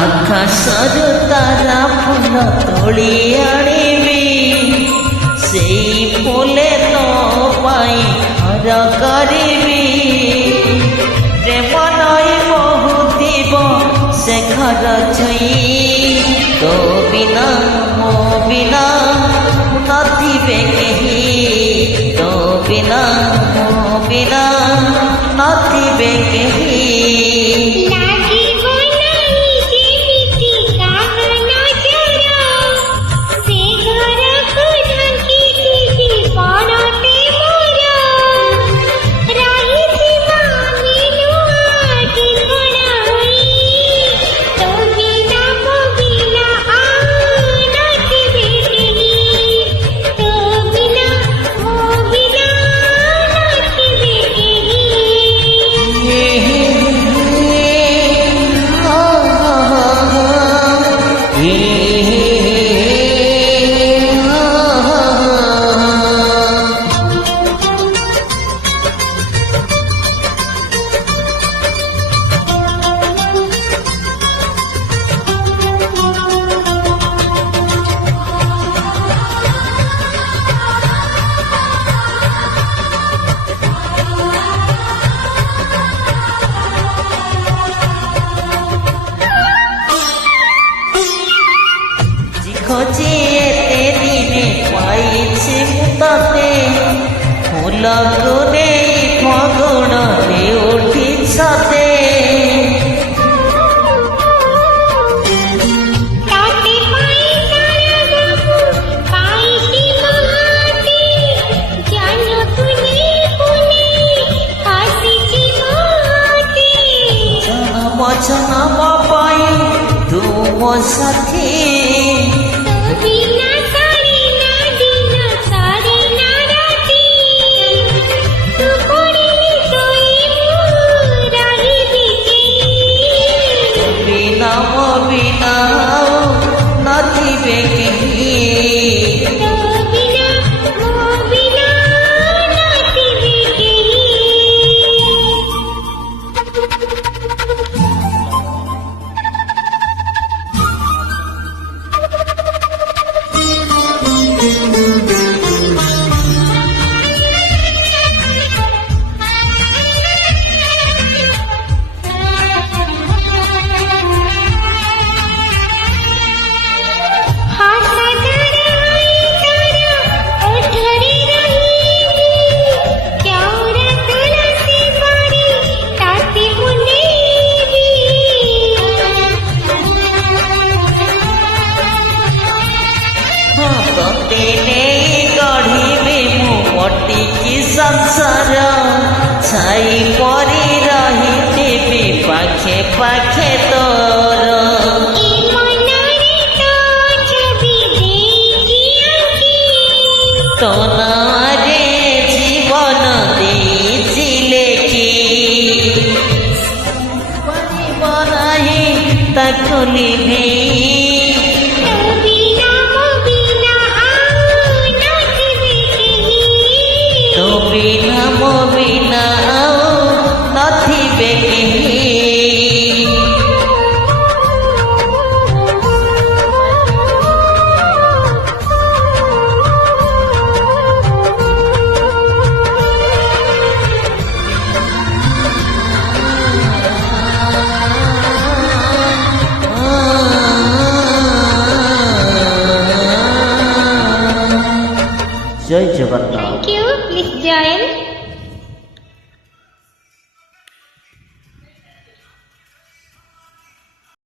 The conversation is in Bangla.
আকাশর তারা ফুল তোলি আনিবি সেই ফুলে তো পাই হর করিবি প্রেম নই বহুথিব সে ঘর ছুঁই তো বিনা মো বিনা নথিবে কেহি তো বিনা মো বিনা নথিবে কেহি খোঁজে এতে দিনে পাইছি মুততে ফুল গুনে ফগুণে উঠিছতে জনম পাই তুম সাথী संसार छाई परी रही पाखे पाखे तोर तो नारे जीवन देछि लेखी बनाही तकुली नहीं बिना मो बिना नथिबे केही जय जगन्नाथ।